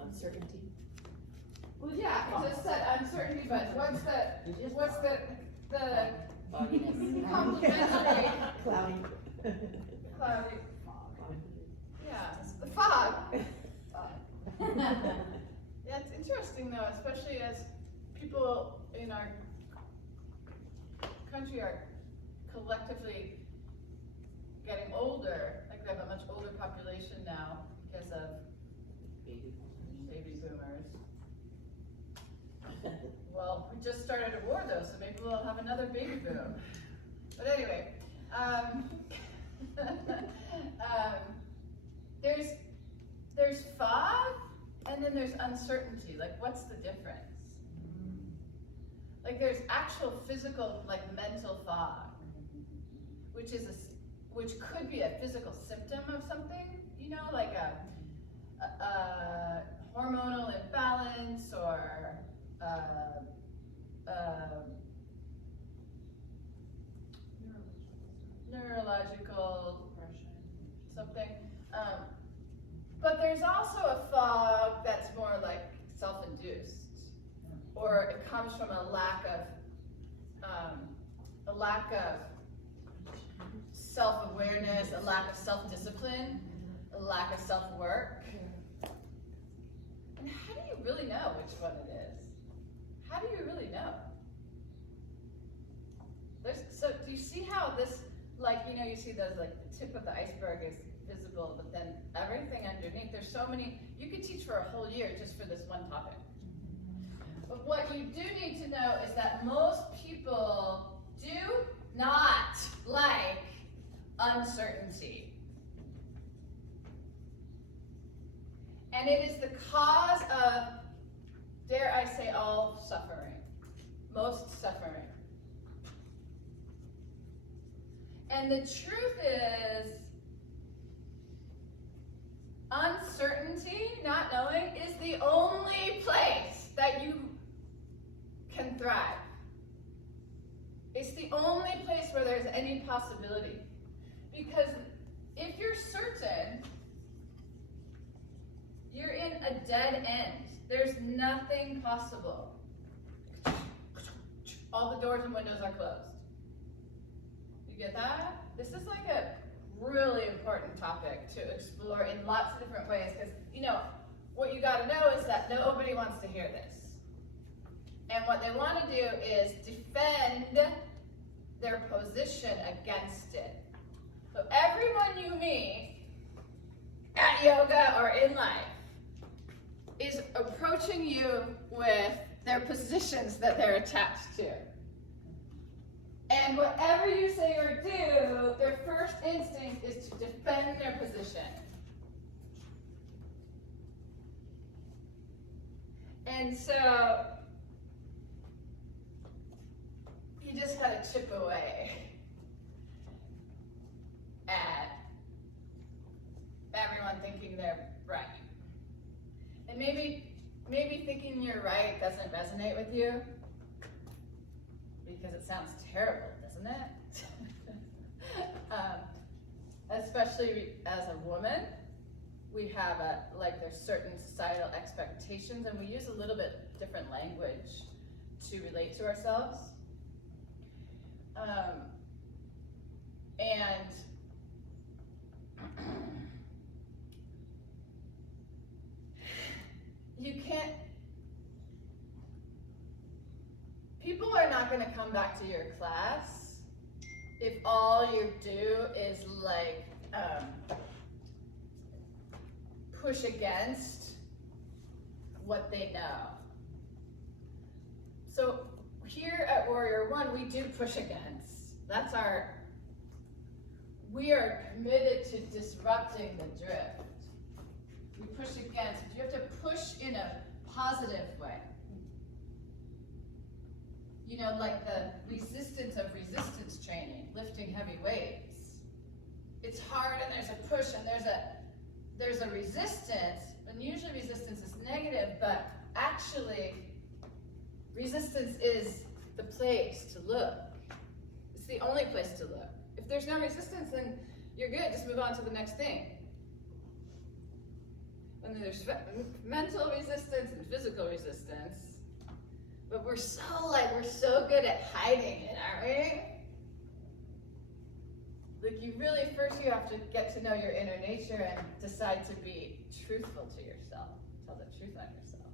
Uncertainty. Well, yeah, I just said uncertainty, but what's the Fogginess. complementary? Cloudy. Cloudy. Yeah, the fog. Yeah, it's interesting though, especially as people in our country are collectively getting older. Like we have a much older population now because of baby boomers. Well, we just started a war though, so maybe we'll have another baby boom. But anyway, there's fog and then there's uncertainty. Like, what's the difference? Like, there's actual physical, like mental fog, which could be a physical symptom of something, you know, like a hormonal imbalance or neurological something. But there's also a fog that's more like self-induced, or it comes from a lack of self-awareness, a lack of self-discipline, a lack of self-work. And how do you really know which one it is? How do you really know? So do you see how this, like, you know, you see those, like, the tip of the iceberg is visible, but then everything underneath, there's so many, you could teach for a whole year just for this one topic. But what you do need to know is that most people do not like uncertainty. And it is the cause of, dare I say, all suffering, most suffering. And the truth is, uncertainty, not knowing, is the only place that you can thrive. It's the only place where there's any possibility. Because if you're certain, you're in a dead end. There's nothing possible. All the doors and windows are closed. You get that? This is like a really important topic to explore in lots of different ways, because, you know, what you got to know is that nobody wants to hear this. And what they want to do is defend their position against it. So everyone you meet at yoga or in life is approaching you with their positions that they're attached to. And whatever you say or do, their first instinct is to defend their position. And so you just gotta chip away at everyone thinking they're right. And maybe thinking you're right doesn't resonate with you, because it sounds terrible, doesn't it? Especially as a woman, we have there's certain societal expectations, and we use a little bit different language to relate to ourselves. And you can't, people are not going to come back to your class if all you do is like push against what they know. So here at Warrior One, we do push against. We are committed to disrupting the drift. We push against, but you have to push in a positive way. You know, like the resistance of resistance training, lifting heavy weights. It's hard and there's a push and there's a resistance, and usually resistance is negative, but actually resistance is the place to look. It's the only place to look. If there's no resistance, then you're good, just move on to the next thing. And then there's mental resistance and physical resistance. But we're so good at hiding it, aren't we? Like you have to get to know your inner nature and decide to be truthful to yourself. Tell the truth on yourself.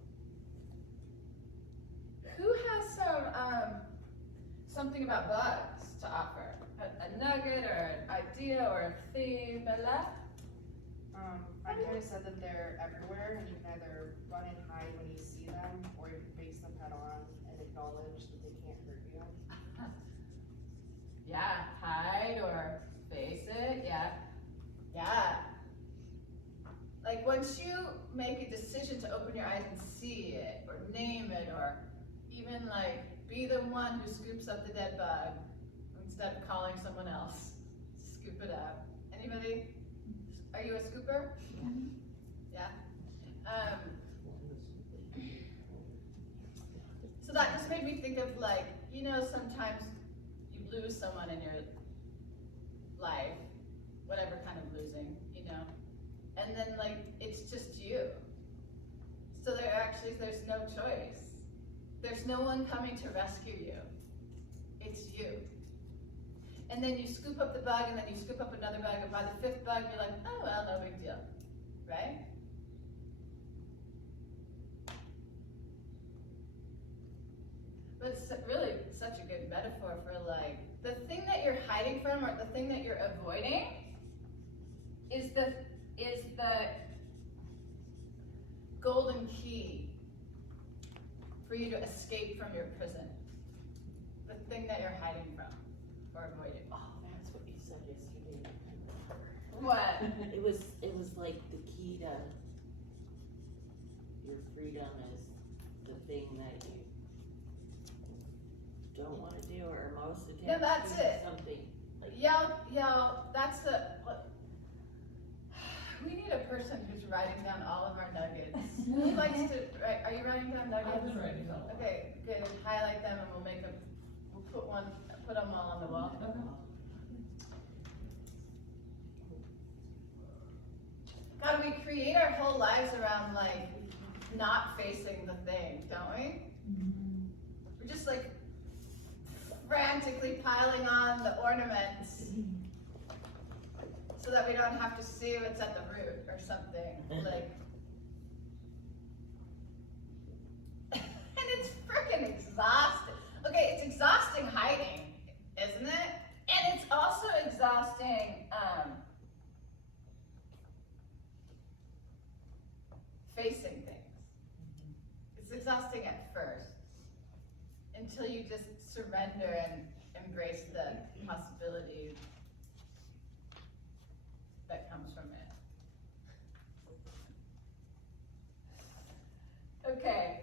Who has something about bugs to offer? A nugget or an idea or a theme, Bella? I kind of said that they're everywhere, and you can either run and hide when you see them, or you can face them head on and acknowledge that they can't hurt you. Yeah, hide or face it, yeah. Yeah. Like once you make a decision to open your eyes and see it, or name it, or even like be the one who scoops up the dead bug instead of calling someone else, scoop it up. Anybody? Are you a scooper? Yeah. So that just made me think of like, sometimes you lose someone in your life, whatever kind of losing, and then like, it's just you. So there's no choice. There's no one coming to rescue you. It's you. And then you scoop up the bug, and then you scoop up another bug, and by the 5th bug, you're like, oh well, no big deal, right? But it's really such a good metaphor for like, the thing that you're hiding from, or the thing that you're avoiding, is the golden key for you to escape from your prison. The thing that you're hiding from or avoiding. Oh, that's what you said yesterday. What? It was like the key to your freedom is the thing that you don't want to do or most of the Yeah, time. that's it. Something like Y'all, that's we need a person who's writing down all of our nuggets. Who likes to, are you writing down nuggets? I've been writing down. Okay, good, highlight them and we'll put them all on the wall. God, we create our whole lives around like not facing the thing, don't we? We're just like frantically piling on the ornaments so that we don't have to see what's at the root or something. Like, and it's freaking exhausting. Okay, it's exhausting hiding, isn't it? And it's also exhausting facing things. It's exhausting at first, until you just surrender and embrace the possibility that comes from it. Okay.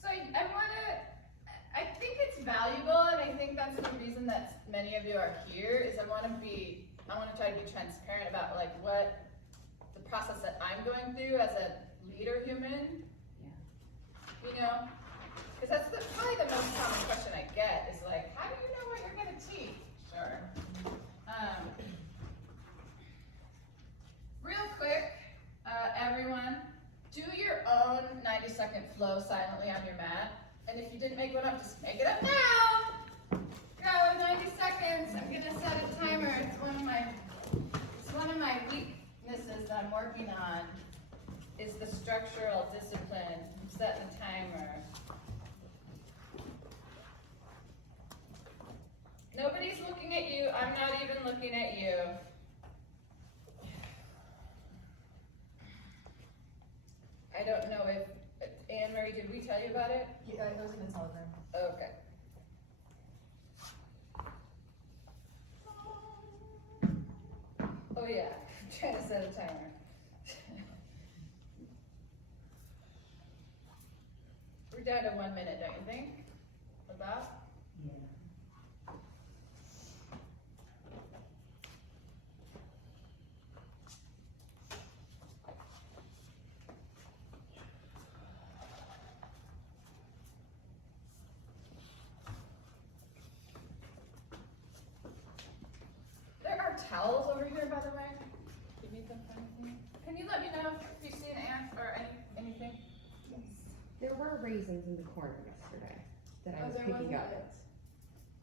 So I think it's valuable, and I think that's the reason that many of you are here, is I want to try to be transparent about like what the process that I'm going through as a leader human. Yeah. Because that's probably the most common question I get is like, how do you know what you're going to teach? Sure. Real quick, everyone, do your own 90-second flow silently on your mat. And if you didn't make one up, just make it up now. Go, 90 seconds. I'm going to set a timer. It's one of my weaknesses that I'm working on is the structural discipline. I'm setting a timer. Nobody's looking at you. I'm not even looking at you. I don't know if, Anne-Marie, did we tell you about it? Yeah, I was gonna tell them. Okay. Oh yeah, I'm trying to set a timer. We're down to 1 minute, don't you think? About? yeah. There are towels over here, by the way. You need them for anything? Can raisins in the corner yesterday that I Oh, was there picking was up. that.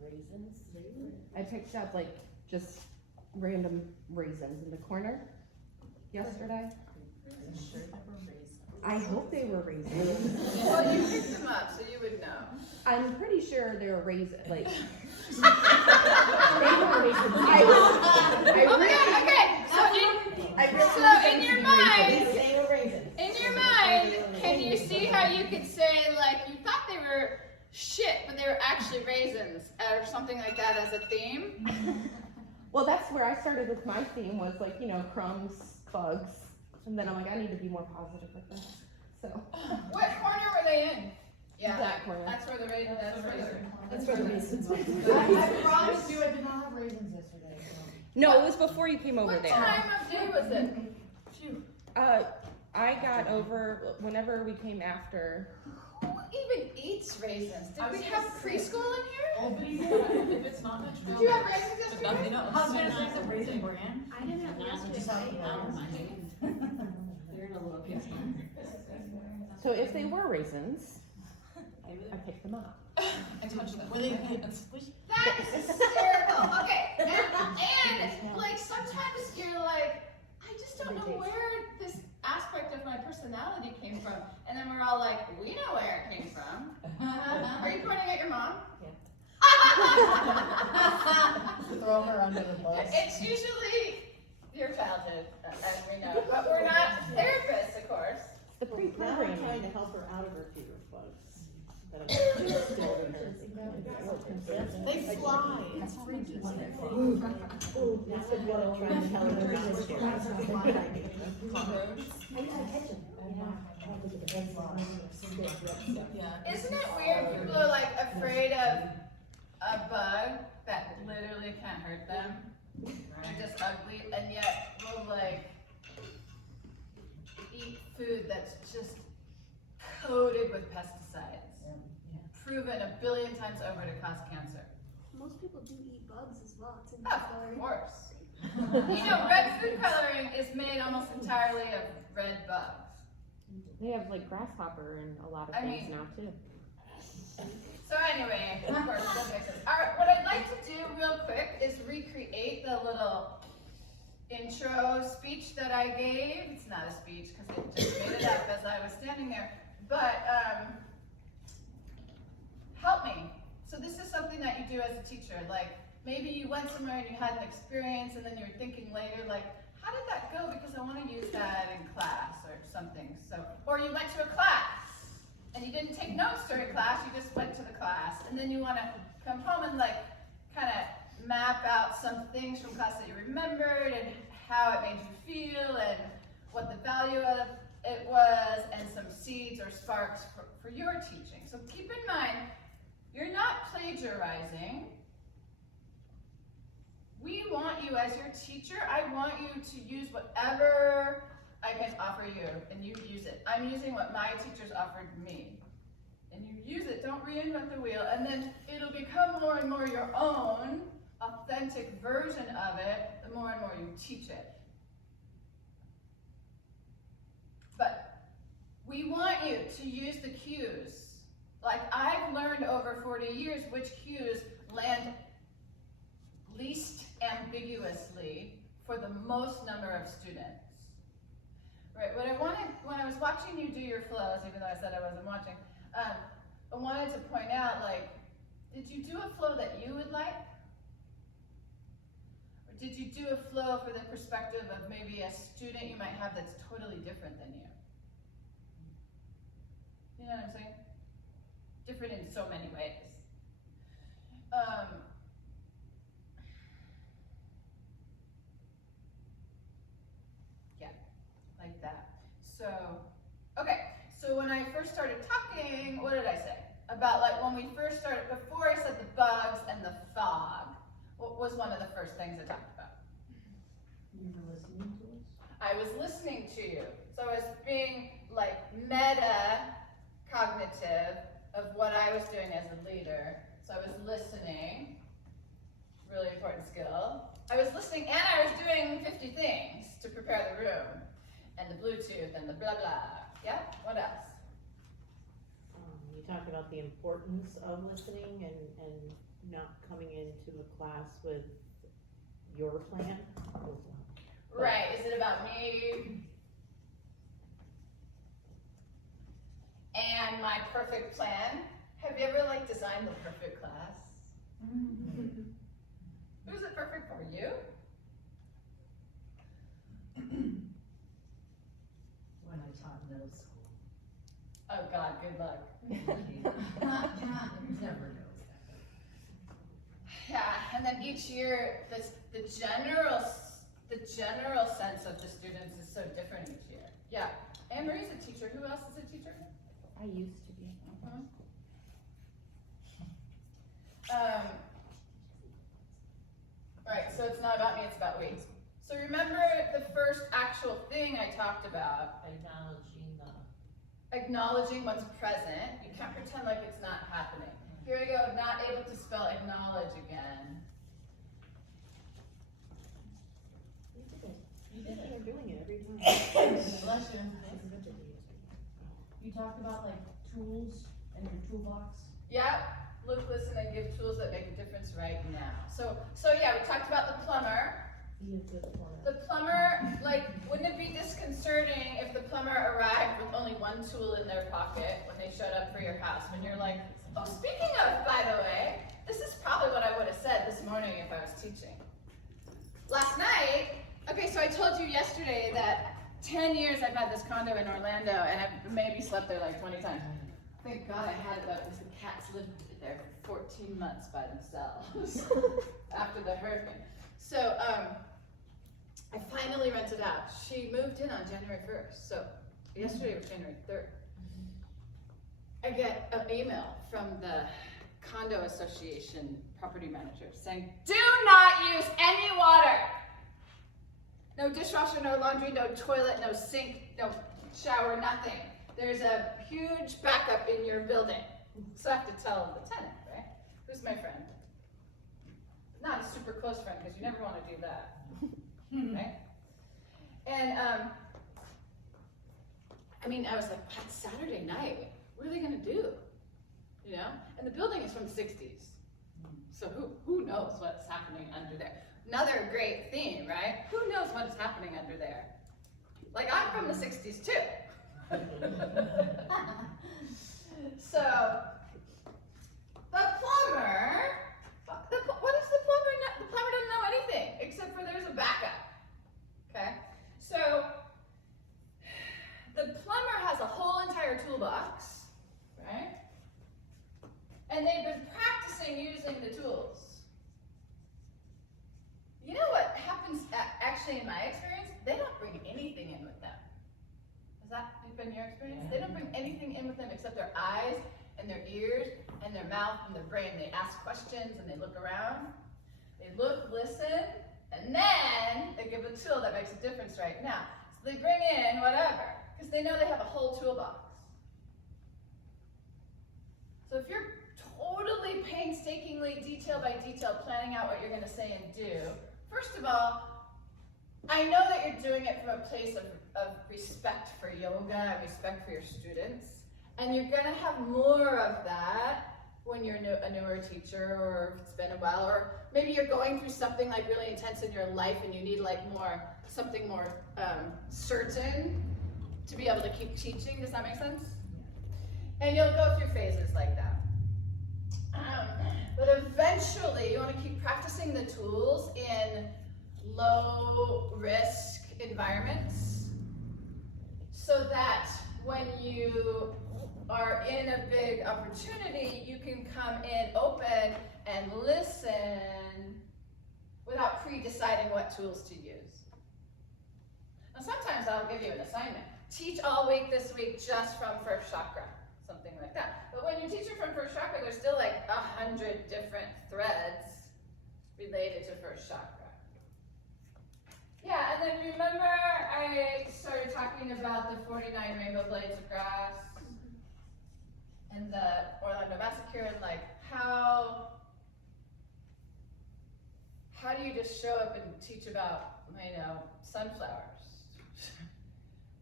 Raisins? I picked up like just random raisins in the corner yesterday. I hope they were raisins. Well, you picked them up, so you would know. I'm pretty sure they were raisins, like. So in your mind, can you see how you could say like you thought they were shit, but they were actually raisins or something like that as a theme? Well, that's where I started with my theme was like, you know, crumbs, bugs, and then I'm like, I need to be more positive with this. So. What corner were they in? Yeah, That corner. That's where the raisins. That's for the raisins. I promise you I did not have raisins yesterday. No, it was before you came over What there. time of day was it? Phew. I got over whenever we came after. Who even eats raisins? Did we have preschool in here? Oh, but if it's not much. Did you have raisins yesterday? Nothing else. I was gonna say it's a raisin brand. I didn't have yesterday. They're in a little pizza. So if they were raisins, I picked them up. I touched them. Were they squishy? That is hysterical. Okay, and like sometimes you're like, I just don't know where this aspect of my personality came from, and then we're all like, we know where it came from. Are you pointing at your mom? Throw her under the bus. It's usually your childhood, as we know, but we're not therapists, of course. The Now I'm pre-programming. trying to help her out of her fear of bugs. That I'm still in her. They fly. It's freaky. That's what I'm trying to tell her about this year. Yeah. Isn't it weird? People are like afraid of a bug that literally can't hurt them. They're just ugly, and yet will like eat food that's just coated with pesticides, proven 1 billion times over to cause cancer. Most people do eat bugs as well. It's in the Of coloring. course. You know, red food coloring is made almost entirely of red bugs. They have like grasshopper and a lot of I things mean- now too. So anyway, of course, that makes sense. All right, what I'd like to do real quick is recreate the little intro speech that I gave. It's not a speech because I just made it up as I was standing there. But help me. So this is something that you do as a teacher. Like maybe you went somewhere and you had an experience and then you're thinking later, like, how did that go? Because I want to use that in class or something. So, or you went to a class and you didn't take notes during class, you just went to the class. And then you want to come home and like kind of map out some things from class that you remembered and how it made you feel and what the value of it was and some seeds or sparks for your teaching. So keep in mind, you're not plagiarizing. We want you as your teacher, I want you to use whatever I can offer you and you use it. I'm using what my teachers offered me. And you use it, don't reinvent the wheel, and then it'll become more and more your own authentic version of it the more and more you teach it. But we want you to use the cues. Like I've learned over 40 years which cues land least ambiguously for the most number of students. Right, what I wanted, when I was watching you do your flows, even though I said I wasn't watching, I wanted to point out, like, did you do a flow that you would like? Or did you do a flow for the perspective of maybe a student you might have that's totally different than you? You know what I'm saying? Different in so many ways. Yeah, like that. So, okay, so when I first started talking, what did I say? About like when we first started, before I said the bugs and the fog, what was one of the first things I talked about? You were listening to us? I was listening to you. So I was being like meta cognitive of what I was doing as a leader. So I was listening, really important skill. I was listening and I was doing 50 things to prepare the room and the Bluetooth and the blah blah. Yeah, what else? talk about the importance of listening and not coming into a class with your plan. Right, is it about me and my perfect plan? Have you ever like designed the perfect class? Who's it perfect for? You? When I taught middle school. Oh God, good luck. Never knows. Yeah, and then each year, the general sense of the students is so different each year. Yeah, Anne Marie's a teacher. Who else is a teacher? I used to be. Right, so it's not about me, it's about we. So remember the first actual thing I talked about, acknowledging what's present. You can't pretend like it's not happening. Here we go, not able to spell acknowledge again. You did it. You're doing it every time. Bless you. You talked about like tools and your toolbox. Yeah, look, listen, and give tools that make a difference right now. So yeah, we talked about the plumber. The plumber, like, wouldn't it be disconcerting if the plumber arrived with only one tool in their pocket when they showed up for your house? When you're like, oh, speaking of, by the way, this is probably what I would have said this morning if I was teaching. Last night, okay, so I told you yesterday that 10 years I've had this condo in Orlando, and I've maybe slept there like 20 times. Thank God I had it though, because the cats lived there for 14 months by themselves after the hurricane. So, I finally rented out. She moved in on January 1st, so yesterday was January 3rd. I get an email from the condo association property manager saying, do not use any water. No dishwasher, no laundry, no toilet, no sink, no shower, nothing. There's a huge backup in your building. So I have to tell the tenant, right? Who's my friend? Not a super close friend, because you never want to do that, right? And, I mean, I was like, it's Saturday night. What are they gonna do? You know? And the building is from the 60s. So who knows what's happening under there? Another great theme, right? Who knows what is happening under there? Like, I'm from the 60s too. So, the plumber, what does the plumber know? The plumber doesn't know anything, except for there's a backup, okay? So, the plumber has a whole entire toolbox, right? And they've been practicing using the tools. You know what happens, actually in my experience? They don't bring anything in with them. Has that been your experience? They don't bring anything in with them except their eyes and their ears and their mouth and their brain. They ask questions and they look around. They look, listen, and then they give a tool that makes a difference right now. So they bring in whatever, because they know they have a whole toolbox. So if you're totally painstakingly, detail by detail, planning out what you're going to say and do, first of all, I know that you're doing it from a place of respect for yoga and respect for your students, and you're going to have more of that when you're a newer teacher, or if it's been a while, or maybe you're going through something like really intense in your life and you need like something more certain to be able to keep teaching. Does that make sense? And you'll go through phases like that. But eventually, you want to keep practicing the tools in low-risk environments so that when you are in a big opportunity, you can come in open and listen without pre-deciding what tools to use. Now, sometimes I'll give you an assignment. Teach all week this week just from first chakra. Something like that. But when you're teaching from first chakra, there's still like 100 different threads related to first chakra. Yeah, and then remember I started talking about the 49 rainbow blades of grass and the Orlando massacre, and like how do you just show up and teach about, sunflowers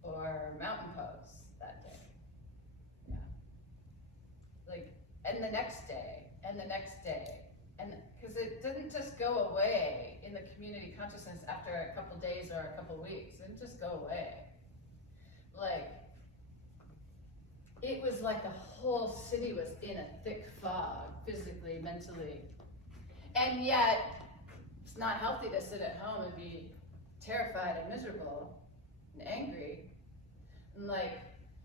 or mountain pose that day? Yeah. and the next day, and the next day. And, because it didn't just go away in the community consciousness after a couple days or a couple weeks. It didn't just go away. Like, it was like the whole city was in a thick fog, physically, mentally. And yet, it's not healthy to sit at home and be terrified and miserable and angry. And like,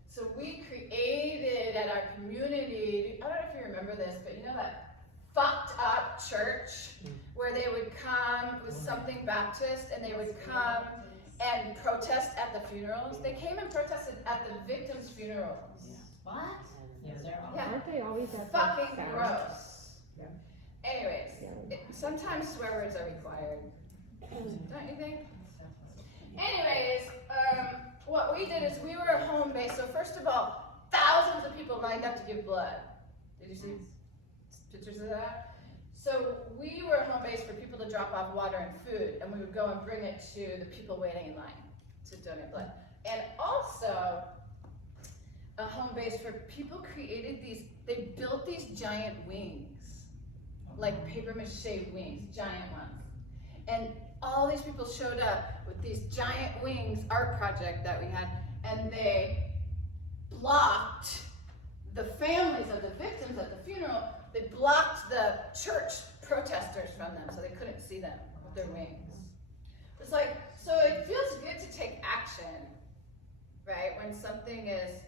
so we created at our community, I don't know if you remember this, but you know that fucked up church where they would come with something Baptist and they would come and protest at the funerals? They came and protested at the victims' funerals. What? Yes, they're all. Yeah. Aren't they always at the Fucking sound? gross. Yeah. Anyways, Yeah. sometimes swear words are required, don't you think? Anyways, what we did is we were a home base. So first of all, thousands of people lined up to give blood. Did you see pictures of that? So we were a home base for people to drop off water and food, and we would go and bring it to the people waiting in line to donate blood. And also a home base for people created they built these giant wings, like paper mache wings, giant ones. And all these people showed up with these giant wings art project that we had, and they blocked the families of the victims at the funeral. They blocked the church protesters from them so they couldn't see them with their wings. It's like, so it feels good to take action, right? When something is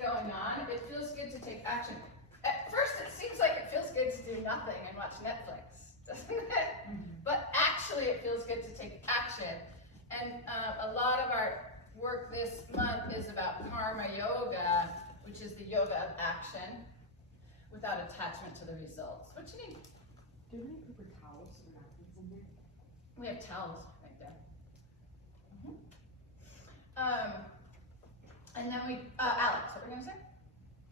going on, it feels good to take action. At first, it seems like it feels good to do nothing and watch Netflix, doesn't it? But actually, it feels good to take action. And a lot of our work this month is about karma yoga, which is the yoga of action without attachment to the results. What you need? Do we need paper towels or napkins in here? We have towels right there. And then Alex, what were you gonna say?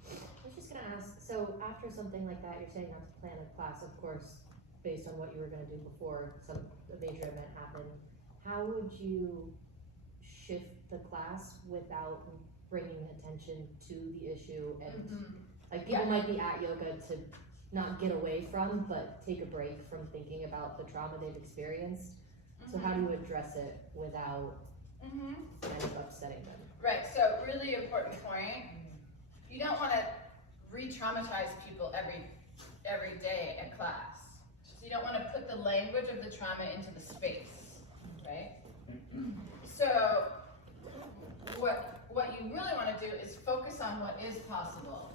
I was just gonna ask, so after something like that, you're saying not to plan a class, of course, based on what you were gonna do before a major event happened. How would you shift the class without bringing attention to the issue and, like, people might be at yoga to not get away from, but take a break from thinking about the trauma they've experienced. So how do you address it without kind of upsetting them? Right, so really important point. You don't want to re-traumatize people every day at class. So you don't want to put the language of the trauma into the space, right? So what you really want to do is focus on what is possible.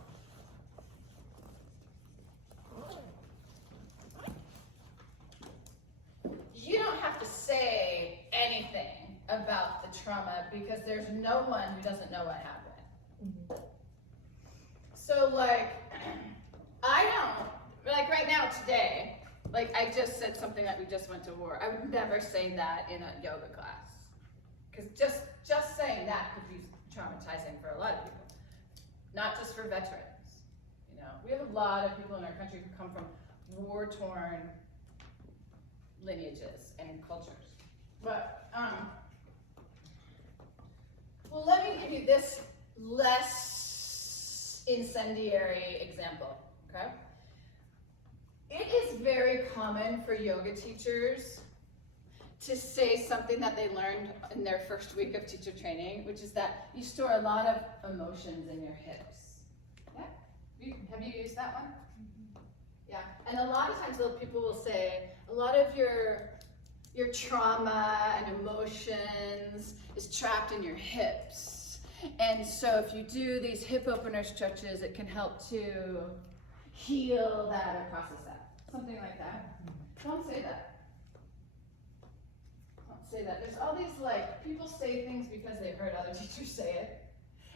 You don't have to say anything about the trauma because there's no one who doesn't know what happened. So like, I don't, like right now today, like I just said something that we just went to war. I would never say that in a yoga class. Because just saying that could be traumatizing for a lot of people. Not just for veterans. You know, we have a lot of people in our country who come from war-torn lineages and cultures. But, well, let me give you this less incendiary example, okay? It is very common for yoga teachers to say something that they learned in their first week of teacher training, which is that you store a lot of emotions in your hips. Yeah? Have you used that one? Yeah, and a lot of times people will say, a lot of your trauma and emotions is trapped in your hips. And so if you do these hip opener stretches, it can help to heal that or process that. Something like that. Don't say that. Don't say that. There's all these people say things because they've heard other teachers say it.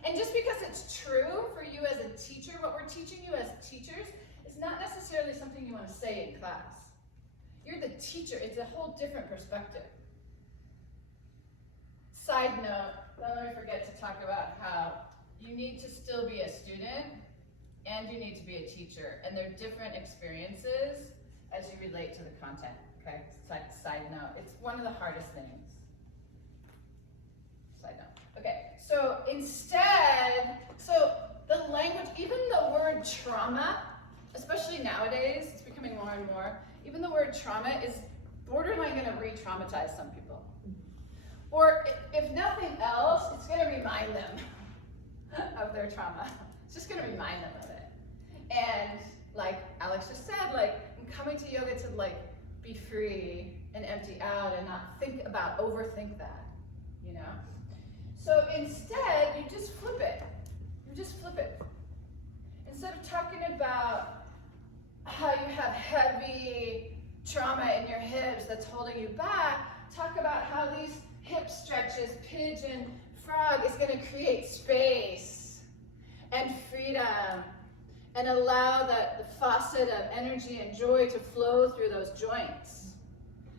And just because it's true for you as a teacher, what we're teaching you as teachers, it's not necessarily something you want to say in class. You're the teacher, it's a whole different perspective. Side note, don't let me forget to talk about how you need to still be a student and you need to be a teacher. And they're different experiences as you relate to the content, okay? Side note, it's one of the hardest things. Side note. Okay, so instead, so the the language, even the word trauma, especially nowadays, it's becoming more and more, even the word trauma is borderline gonna re-traumatize some people. Or if nothing else, it's gonna remind them of their trauma. It's just gonna remind them of it. And like Alex just said, like I'm coming to yoga to like be free and empty out and not overthink that, you know? So instead, you just flip it. You just flip it. Instead of talking about how you have heavy trauma in your hips that's holding you back, talk about how these hip stretches, pigeon, frog is gonna create space and freedom and allow the faucet of energy and joy to flow through those joints.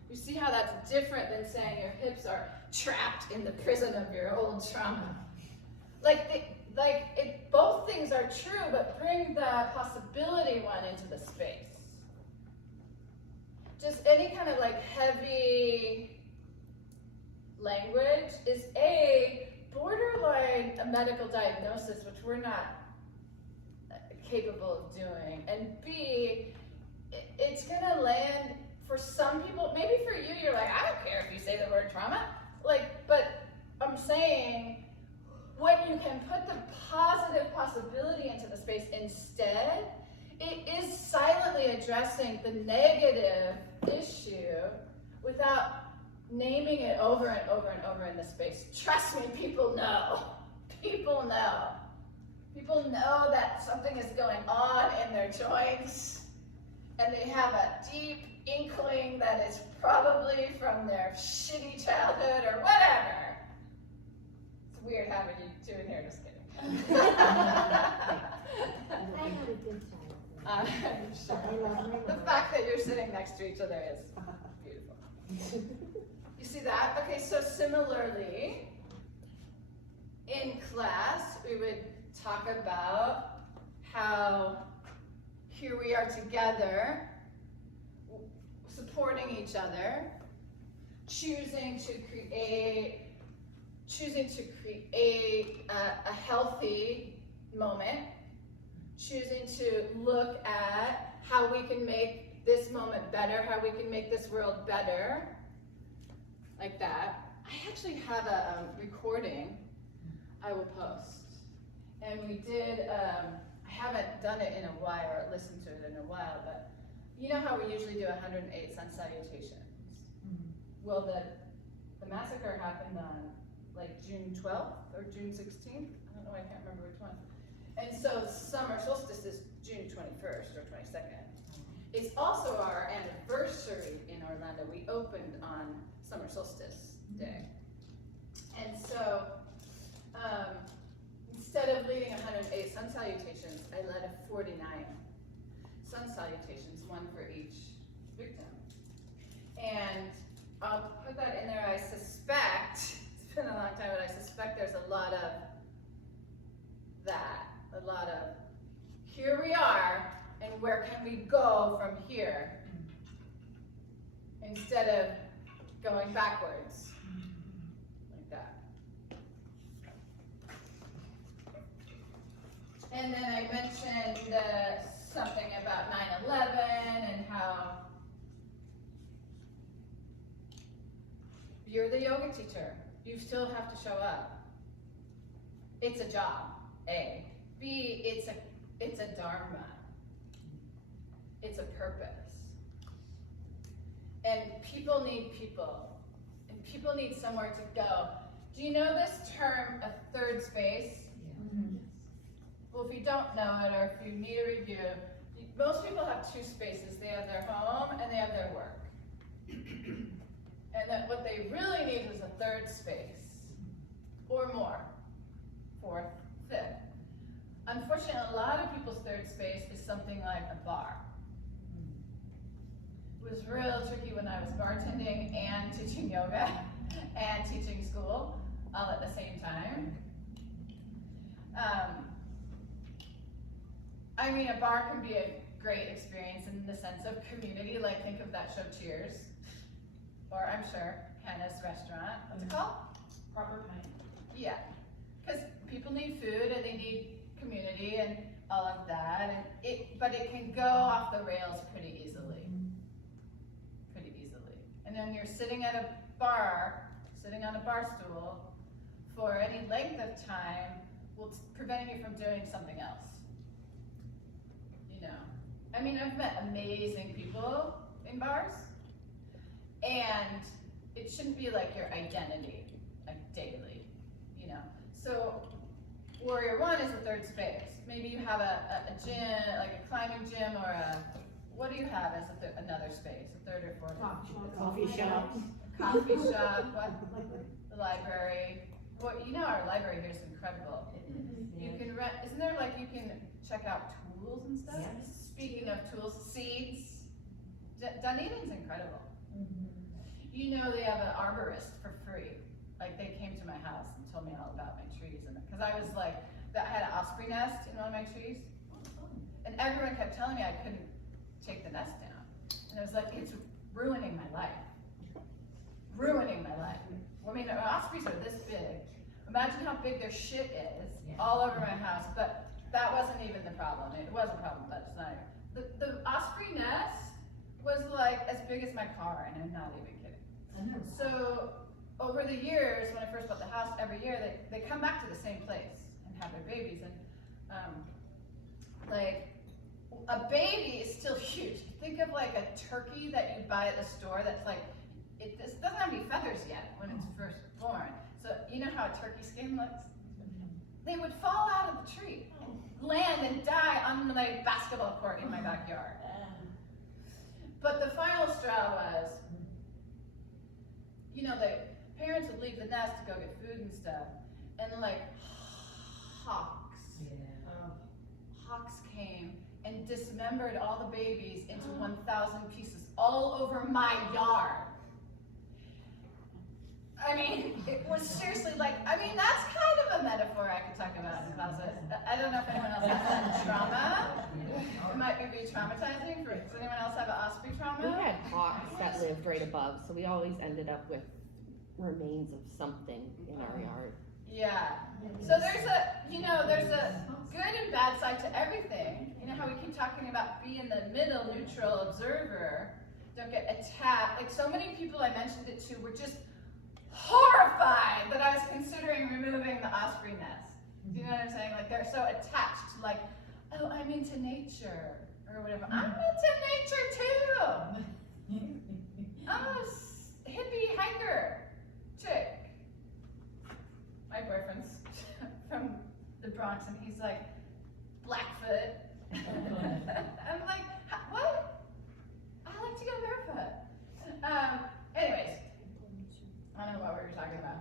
You see how that's different than saying your hips are trapped in the prison of your old trauma. Both things are true, but bring the possibility one into the space. Just any kind of like heavy language is borderline a medical diagnosis, which we're not capable of doing, and B, it's gonna land for some people, maybe for you, you're like, I don't care if you say the word trauma, but I'm saying, when you can put the positive possibility into the space instead, it is silently addressing the negative issue without naming it over and over and over in the space. Trust me, people know. People know. People know that something is going on in their joints, and they have a deep inkling that is probably from their shitty childhood or whatever. It's weird having you two in here, just kidding. I had a good childhood. I'm I sure. love my The mom. fact that you're sitting next to each other is beautiful. You see that? Okay, so similarly, in class, we would talk about how here we are together, supporting each other, choosing to create a healthy moment, choosing to look at how we can make this moment better, how we can make this world better, like that. I actually have a recording I will post. And we did, I haven't done it in a while or listened to it in a while, but you know how we usually do 108 sun salutations? Well, the massacre happened on like June 12th or June 16th. I don't know, I can't remember which one. And so summer solstice is June 21st or 22nd. It's also our anniversary in Orlando. We opened on summer solstice day. And so instead of leading 108 sun salutations, I led a 49 sun salutations, one for each victim. And I'll put that in there. I suspect, it's been a long time, but I suspect there's a lot of that, a lot of here we are, and where can we go from here, instead of going backwards, like that. And then I mentioned something about 9/11 and how you're the yoga teacher. You still have to show up. It's a job, A. B, it's a dharma. It's a purpose. And people need people. And people need somewhere to go. Do you know this term, a third space? Well, if you don't know it, or if you need a review, most people have two spaces. They have their home and they have their work. And that what they really need is a third space, or more, fourth, fifth. Unfortunately, a lot of people's third space is something like a bar. It was real tricky when I was bartending and teaching yoga and teaching school all at the same time. I mean, a bar can be a great experience in the sense of community, like think of that show Cheers, or I'm sure Hannah's Restaurant, what's it called? Proper time. Yeah, because people need food and they need community and all of that, and but it can go off the rails pretty easily. And then you're sitting at a bar, sitting on a bar stool for any length of time, will preventing you from doing something else. You know, I mean, I've met amazing people in bars, and it shouldn't be like your identity, like daily, you know. So Warrior One is the third space. Maybe you have a gym, like a climbing gym, or what do you have as another space, a third or fourth? Coffee shop. Coffee shop, what? The library. Well, you know our library here is incredible. You can rent, isn't there like you can check out tools and stuff? Yes. Speaking of tools, seeds. Dunedin's incredible. You know they have an arborist for free. Like they came to my house and told me all about my trees, and because I was like, I had an osprey nest in one of my trees, and everyone kept telling me I couldn't take the nest down, and I was like, it's ruining my life. Ruining my life. I mean, ospreys are this big. Imagine how big their shit is all over my house, but that wasn't even the problem. It was a problem, but it's not even. The osprey nest was like as big as my car, and I'm not even kidding. So over the years, when I first bought the house, every year they come back to the same place and have their babies, and like a baby is still huge. Think of like a turkey that you buy at the store that's like, this doesn't have any feathers yet when it's first born. So you know how a turkey skin looks? They would fall out of the tree, land and die on my basketball court in my backyard. But the final straw was, you know, the parents would leave the nest to go get food and stuff, and like hawks came and dismembered all the babies into 1,000 pieces all over my yard. I mean, it was seriously like, I mean, that's kind of a metaphor I could talk about in closet. I don't know if anyone else has that trauma. It might be re-traumatizing. Does anyone else have an osprey trauma? We had hawks that lived right above, so we always ended up with remains of something in our yard. Yeah. So there's a good and bad side to everything. You know how we keep talking about being the middle neutral observer, don't get attacked. Like so many people I mentioned it to were just horrified that I was considering removing the osprey nest. Do you know what I'm saying? Like they're so attached to like, oh, I'm into nature or whatever. I'm into nature too. I'm a hippie hiker chick. My boyfriend's from the Bronx and he's like, Blackfoot. I'm like, what? I like to go barefoot. Anyways, I don't know what we were talking about.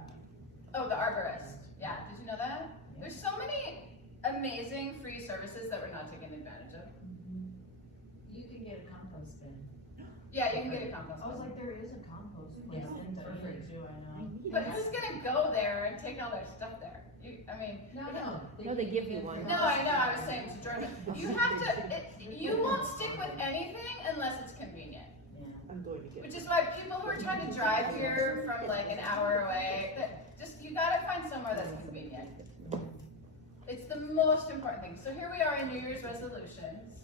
Oh, the arborist. Yeah, did you know that? There's so many amazing free services that we're not taking advantage of. You can get a compost bin. Yeah, you can get a compost. I was bin. like, there is a compost place in Dundee too, I know. But who's gonna go there and take all their stuff there? No, they give you one. No, I know, I was saying to Jordan, you have to, you won't stick with anything unless it's convenient. I'm going to get. Which is why people who are trying to drive here from like an hour away, you gotta find somewhere that's convenient. It's the most important thing. So here we are in New Year's resolutions.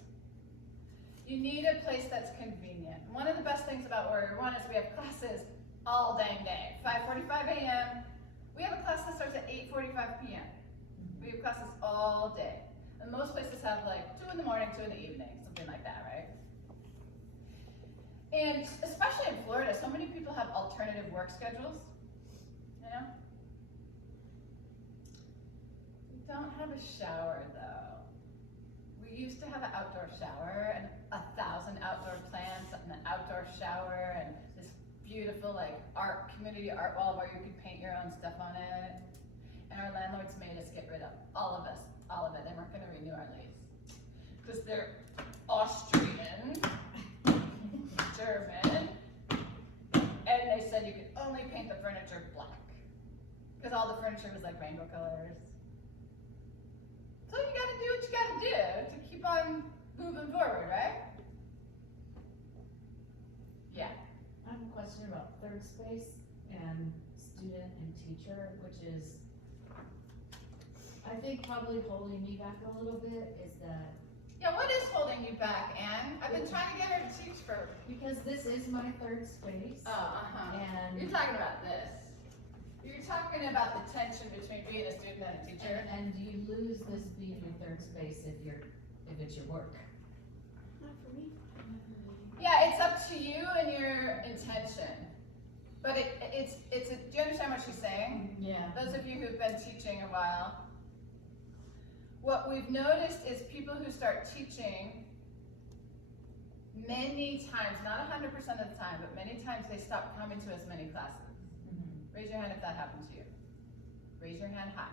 You need a place that's convenient. One of the best things about Warrior One is we have classes all dang day. 5:45 a.m. We have a class that starts at 8:45 p.m. We have classes all day. And most places have like 2 in the morning, 2 in the evening, something like that, right? And especially in Florida, so many people have alternative work schedules, you know? We don't have a shower though. We used to have an outdoor shower and 1,000 outdoor plants and an outdoor shower and this beautiful like community art wall where you could paint your own stuff on it. And our landlords made us get rid of all of it. They weren't gonna renew our lease. Because they're Austrian, German, and they said you could only paint the furniture black. Because all the furniture was like rainbow colors. So you gotta do what you gotta do to keep on moving forward, right? Yeah. I have a question about third space and student and teacher, which is, I think probably holding me back a little bit is that, Yeah, what is holding you back, Anne? I've been trying to get her to teach for, because this is my third space, You're and, talking about this. You're talking about the tension between being a student and a teacher. and you lose this being your third space if it's your work. Not for me. Yeah, it's up to you and your intention. But do you understand what she's saying? Yeah. Those of you who've been teaching a while, what we've noticed is people who start teaching, many times, not 100% of the time, but many times they stop coming to as many classes. Raise your hand if that happened to you. Raise your hand high.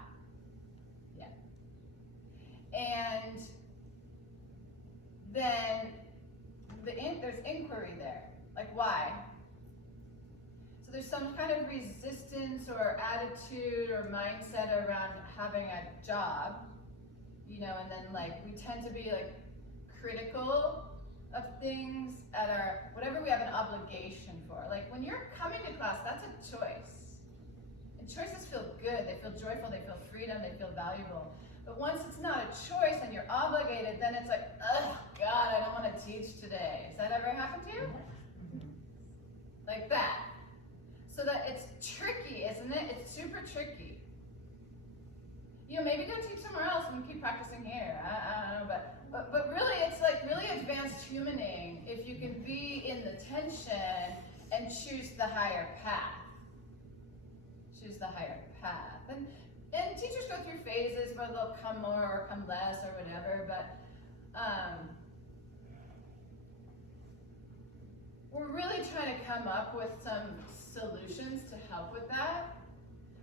Yeah. And then there's inquiry there. Like, why? So there's some kind of resistance or attitude or mindset around having a job, you know, and then like we tend to be like critical of things at our, whatever we have an obligation for. Like when you're coming to class, that's a choice. And choices feel good, they feel joyful, they feel freedom, they feel valuable. But once it's not a choice and you're obligated, then it's like, oh God, I don't want to teach today. Has that ever happened to you? Like that. So that it's tricky, isn't it? It's super tricky. You know, maybe go teach somewhere else and keep practicing here. I don't know, but really, it's like really advanced humaning if you can be in the tension and choose the higher path. Choose the higher path. And teachers go through phases where they'll come more or come less or whatever, but we're really trying to come up with some solutions to help with that.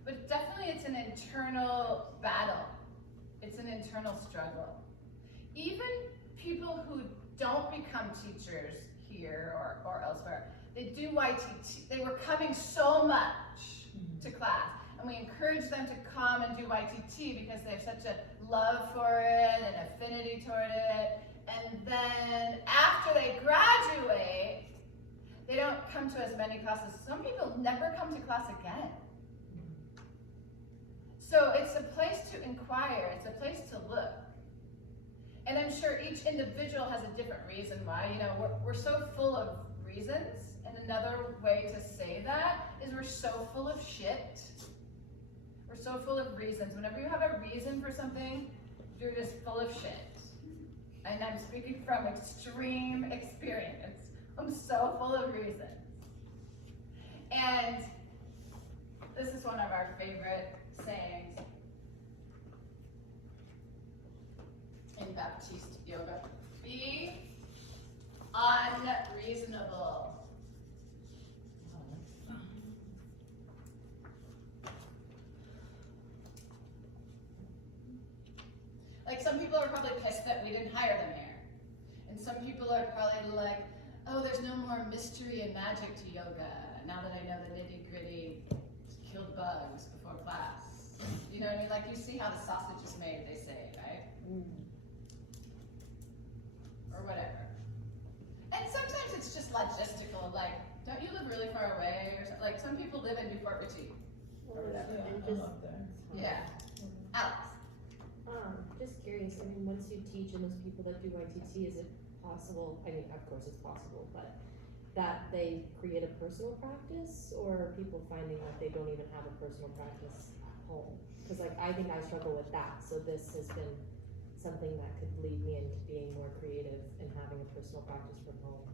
But definitely it's an internal battle. It's an internal struggle. Even people who don't become teachers here or elsewhere, they do YTT. They were coming so much to class. And we encourage them to come and do YTT because they have such a love for it and affinity toward it. And then after they graduate, they don't come to as many classes. Some people never come to class again. So it's a place to inquire, it's a place to look. And I'm sure each individual has a different reason why. You know, we're so full of reasons. And another way to say that is we're so full of shit. We're so full of reasons. Whenever you have a reason for something, you're just full of shit. And I'm speaking from extreme experience. I'm so full of reasons. And this is one of our favorite sayings in Baptiste yoga. Be unreasonable. Like some people are probably pissed that we didn't hire them here. And some people are probably like, oh, there's no more mystery and magic to yoga. Now that I know the nitty gritty killed bugs before class. You know what I mean? Like you see how the sausage is made, they say, right? Or whatever. And sometimes it's just logistical, like, don't you live really far away? Or something? Like some people live in Newport Richie. Or whatever. Yeah. Alex. Just curious, I mean, once you teach and those people that do YTT, is it possible, I mean, of course it's possible, but that they create a personal practice, or are people finding that they don't even have a personal practice at home? Because like, I think I struggle with that, so this has been something that could lead me into being more creative and having a personal practice from home.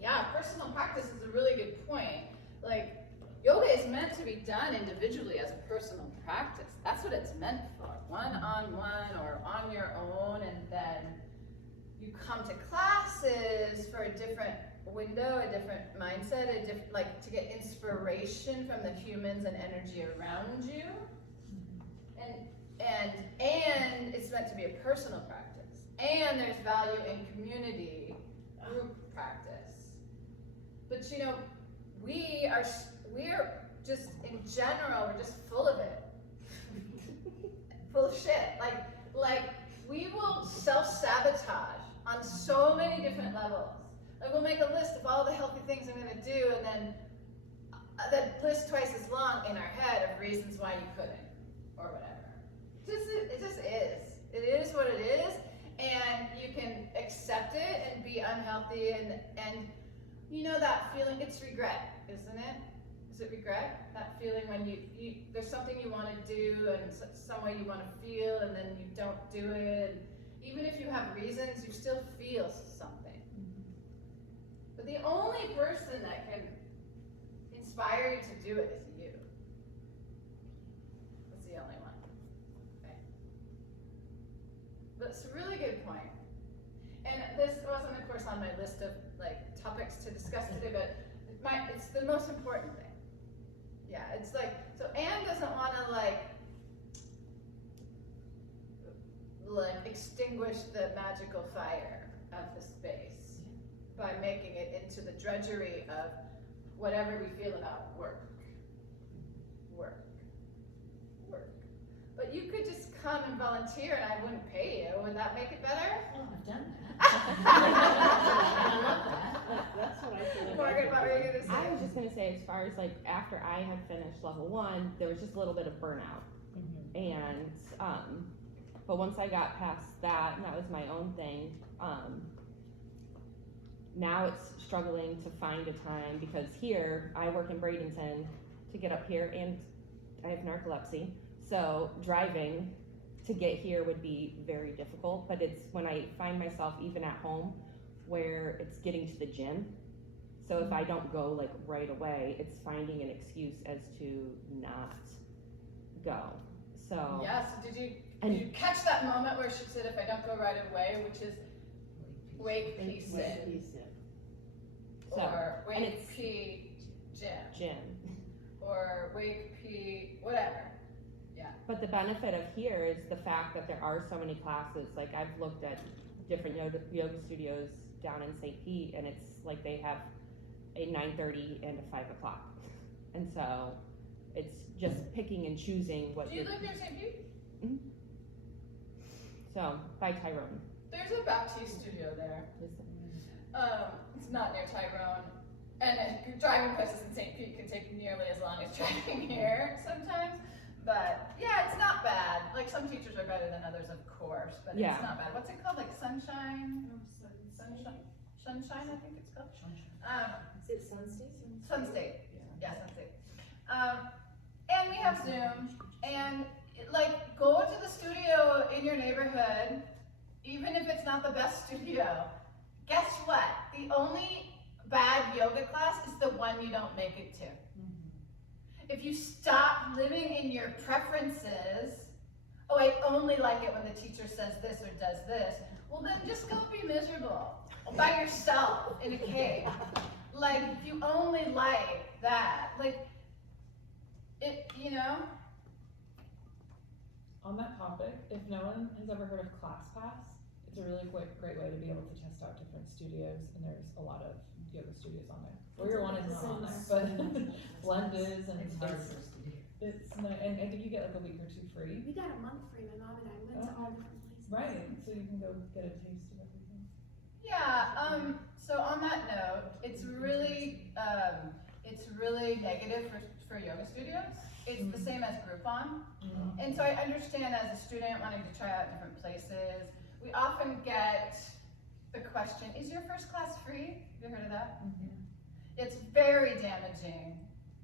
Yeah, personal practice is a really good point. Like, yoga is meant to be done individually as a personal practice. That's what it's meant for, one-on-one or on your own, and then you come to classes for a different window, a different mindset, a different, like to get inspiration from the humans and energy around you. And it's meant to be a personal practice. And there's value in community, group practice. But you know, we're just, in general, we're just full of it. Full of shit. Like we will self-sabotage on so many different levels. Like we'll make a list of all the healthy things I'm gonna do, and then the list twice as long in our head of reasons why you couldn't, or whatever. just is. It is what it is, and you can accept it and be unhealthy and you know that feeling, it's regret, isn't it? Is it regret? That feeling when you there's something you want to do and some way you want to feel and then you don't do it. And even if you have reasons, you still feel something. But the only person that can inspire you to do it is you. That's the only one. Okay. That's a really good point. And this wasn't, of course, on my list of like topics to discuss today, but it's the most important thing. Yeah, it's like, so Anne doesn't want to like extinguish the magical fire of the space by making it into the drudgery of whatever we feel about work. But you could just come and volunteer and I wouldn't pay you. Would that make it better? Oh, I've done that. I love that. That's what I feel like. Morgan, what were you gonna say? I was just gonna say, as far as like after I had finished level 1, there was just a little bit of burnout, and but once I got past that, and that was my own thing. Now it's struggling to find a time because here I work in Bradenton to get up here, and I have narcolepsy, so driving to get here would be very difficult. But it's when I find myself even at home where it's getting to the gym. So if I don't go like right away, it's finding an excuse as to not go. So Yes, did you catch that moment where she said, if I don't go right away, which is wake pee sit, So, or and wake it's- pee gym, gym. or wake pee whatever. But the benefit of here is the fact that there are so many classes. Like I've looked at different yoga studios down in St. Pete, and it's like they have a 9:30 and a 5 o'clock, and so it's just picking and choosing what. Do you live near St. Pete? So by Tyrone. There's a Baptiste studio there. It's not near Tyrone, and driving places in St. Pete can take nearly as long as driving here sometimes. But yeah, it's not bad. Like some teachers are better than others, of course, but Yeah. it's not bad. What's it called? Like Sunshine, I think it's called. Is it Sun State? Sun State. Yeah, Sun State. And we have Zoom, and like go to the studio in your neighborhood, even if it's not the best studio. Guess what? The only bad yoga class is the one you don't make it to. If you stop living in your preferences, oh, I only like it when the teacher says this or does this, well then just go be miserable by yourself in a cave. Like, if you only like that, like, it, you know? On that topic, if no one has ever heard of ClassPass, it's a really great way to be able to test out different studios, and there's a lot of yoga studios on there. Warrior One is not on there, but Blend is, and It's hard for us to do. it's no, and I think you get like a week or 2 free. We got a month free, my mom and I went to all different places. Right, so you can go get a taste of everything. Yeah, so on that note, it's really negative for yoga studios. It's the same as Groupon. And so I understand as a student wanting to try out different places, we often get the question, is your first class free? Have you heard of that? It's very damaging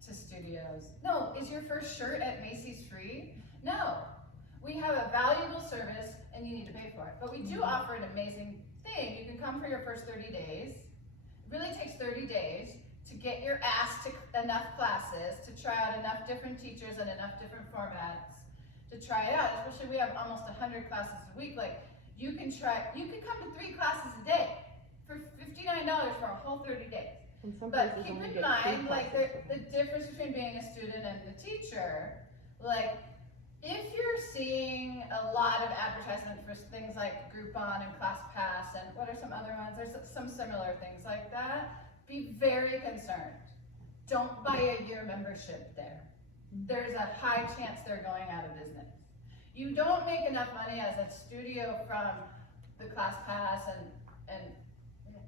to studios. No, is your first shirt at Macy's free? No. We have a valuable service and you need to pay for it. But we do offer an amazing thing. You can come for your first 30 days. It really takes 30 days to get your ass to enough classes, to try out enough different teachers and enough different formats to try it out. Especially we have almost 100 classes a week. Like you can come to 3 classes a day for $59 for a whole 30 days. And some But places keep only in get mind, 3 like classes. the difference between being a student and the teacher, like if you're seeing a lot of advertisement for things like Groupon and ClassPass and what are some other ones, there's some similar things like that, be very concerned. Don't buy a year membership there. There's a high chance they're going out of business. You don't make enough money as a studio from the ClassPass and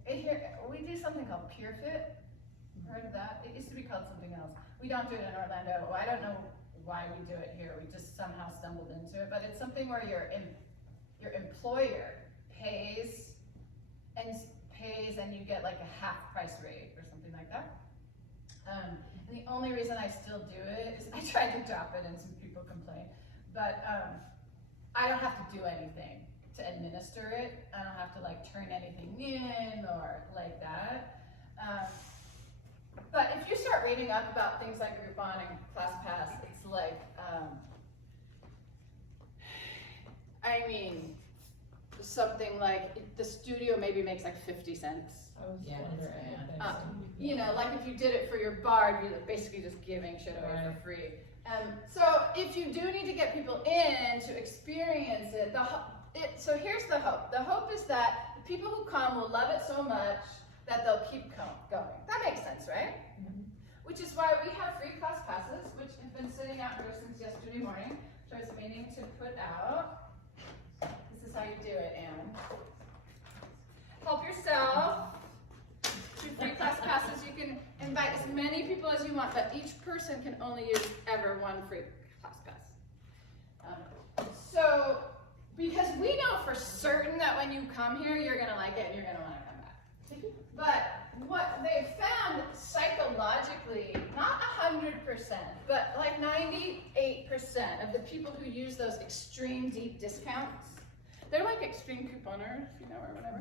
here, we do something called PureFit. Heard of that? It used to be called something else. We don't do it in Orlando. I don't know why we do it here. We just somehow stumbled into it, but it's something where your employer pays and you get like a half price rate or something like that. And the only reason I still do it is I tried to drop it and some people complain, but I don't have to do anything to administer it. I don't have to like turn anything in or like that. But if you start reading up about things like Groupon and ClassPass, it's like, I mean, something like the studio maybe makes like 50 cents. I was Yeah, wondering. that's thanks. You know, like if you did it for your bar, you're basically just giving shit away for free. So if you do need to get people in to experience it, so here's the hope. The hope is that the people who come will love it so much that they'll keep going. That makes sense, right? Which is why we have free class passes, which have been sitting out here since yesterday morning, which I was meaning to put out. This is how you do it, Anne. Help yourself. Through free class passes, you can invite as many people as you want, but each person can only use ever one free class pass. So, because we know for certain that when you come here, you're gonna like it and you're gonna wanna come back. But what they found psychologically, not 100%, but like 98% of the people who use those extreme deep discounts, they're like extreme couponers, you know, or whatever.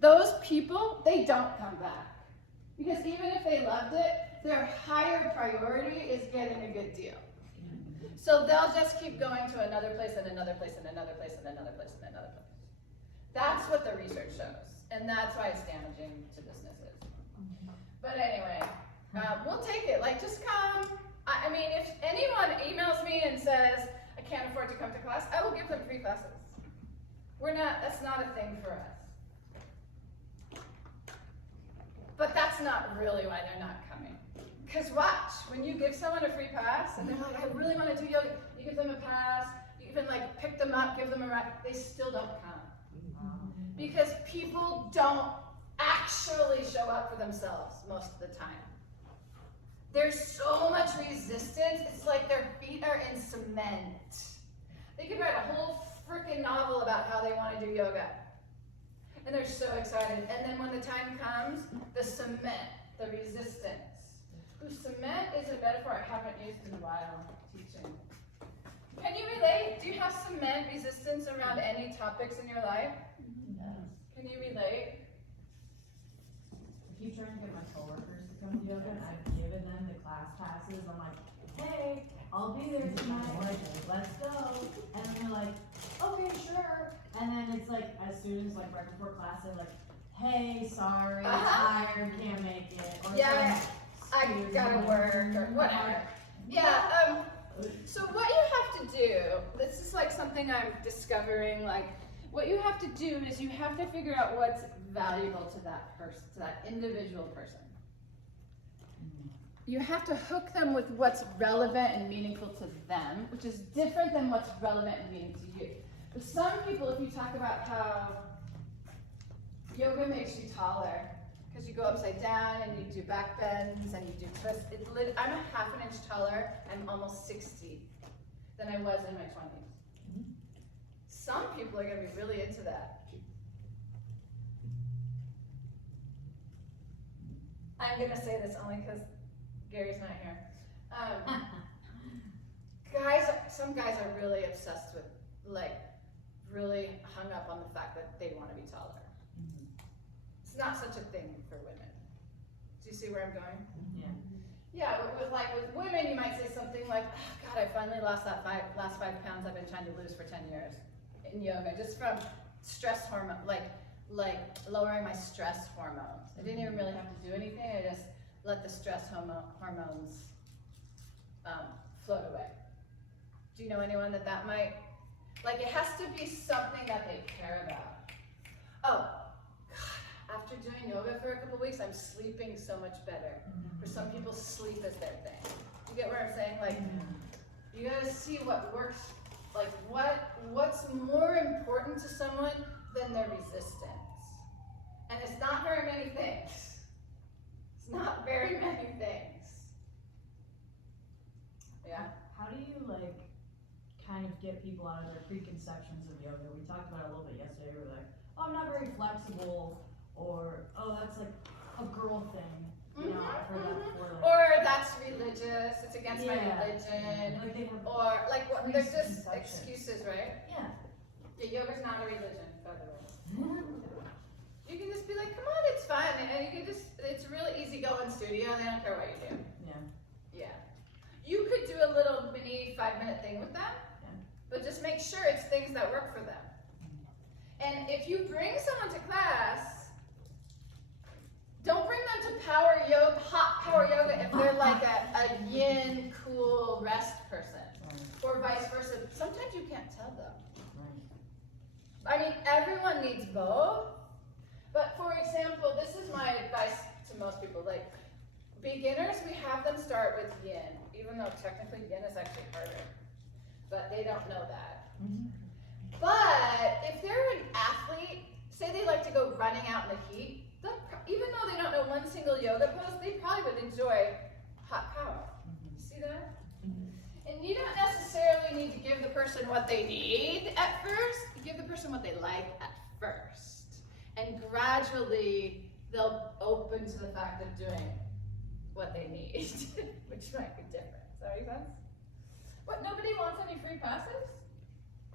Those people, they don't come back. Because even if they loved it, their higher priority is getting a good deal. So they'll just keep going to another place and another place and another place and another place and another place. That's what the research shows. And that's why it's damaging to businesses. But anyway, we'll take it. Like, just come. I mean, if anyone emails me and says, I can't afford to come to class, I will give them free classes. That's not a thing for us. But that's not really why they're not coming. Because watch, when you give someone a free pass, and they're like, I really want to do yoga, you give them a pass, you even like pick them up, give them a ride, they still don't come. Because people don't actually show up for themselves most of the time. There's so much resistance, it's like their feet are in cement. They could write a whole freaking novel about how they want to do yoga. And they're so excited. And then when the time comes, the cement, the resistance. Ooh, cement is a metaphor I haven't used in a while teaching. Can you relate? Do you have cement resistance around any topics in your life? Can you relate? I keep trying to get my coworkers to come to yoga, and I've given them the class passes. I'm like, hey, I'll be there tonight. Let's go. And they're like, okay, sure. And then it's like, as students, like right before class, they're like, hey, sorry, tired, can't make it. Or Yeah, I gotta work or whatever. Yeah. So what you have to do, this is like something I'm discovering. Like, what you have to do is you have to figure out what's valuable to that person, to that individual person. You have to hook them with what's relevant and meaningful to them, which is different than what's relevant and meaningful to you. For some people, if you talk about how yoga makes you taller, because you go upside down and you do back bends and you do twists, I'm a half an inch taller, I'm almost 60 than I was in my 20s. Some people are gonna be really into that. I'm gonna say this only because Gary's not here. Some guys are really obsessed with, like, really hung up on the fact that they want to be taller. It's not such a thing for women. Do you see where I'm going? Yeah. Yeah, with women, you might say something like, oh, God, I finally lost that last 5 pounds I've been trying to lose for 10 years in yoga, just from stress hormone, like lowering my stress hormones. I didn't even really have to do anything. I just let the stress hormones float away. Do you know anyone that might, like, it has to be something that they care about. Oh, God, after doing yoga for a couple weeks, I'm sleeping so much better. For some people, sleep is their thing. You get what I'm saying? Like, you gotta see what works, like what's more important to someone than their resistance. And it's not very many things. It's not very many things. Yeah. How do you get people out of their preconceptions of yoga. We talked about it a little bit yesterday. We were like, oh, I'm not very flexible, or oh, that's like a girl thing. You know, I've heard that before. Like, Or that's religious, it's against my Yeah. religion, like they have, or like, what, there's just Preconceptions. excuses, right? yeah. Yeah, yoga's not a religion, by the way. You can just be like, come on, it's fun, and you can just, it's a really easy going studio, and they don't care what you do. Yeah. Yeah. You could do a little mini 5-minute thing with them, Yeah. but just make sure it's things that work for them. And if you bring someone to class, don't bring them to power yoga, hot power yoga if they're like a yin, cool rest person, or vice versa. Sometimes you can't tell them. I mean, everyone needs both, but for example, this is my advice to most people, like, beginners, we have them start with yin, even though technically yin is actually harder, but they don't know that. But if they're an athlete, say they like to go running out in the heat, even though they don't know one single yoga pose, they probably would enjoy hot power. See that? And you don't necessarily need to give the person what they need at first. You give the person what they like at first. And gradually, they'll open to the fact of doing what they need, which might be different. Does that make sense? What, nobody wants any free passes?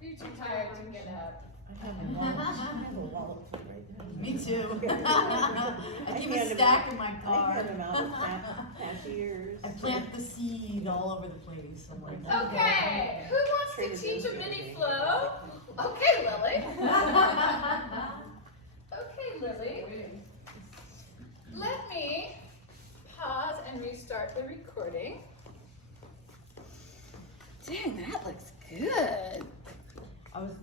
You're too tired to get up. I have a wallet right there. Me too. I keep a hand 'em stack out. in my I car. hand them out cashiers. I plant the seed all over the place. I'm like, Okay, who wants to teach a mini flow? Okay, Lily. Okay, Lily. Let me pause and restart the recording. Dang, that looks good. I was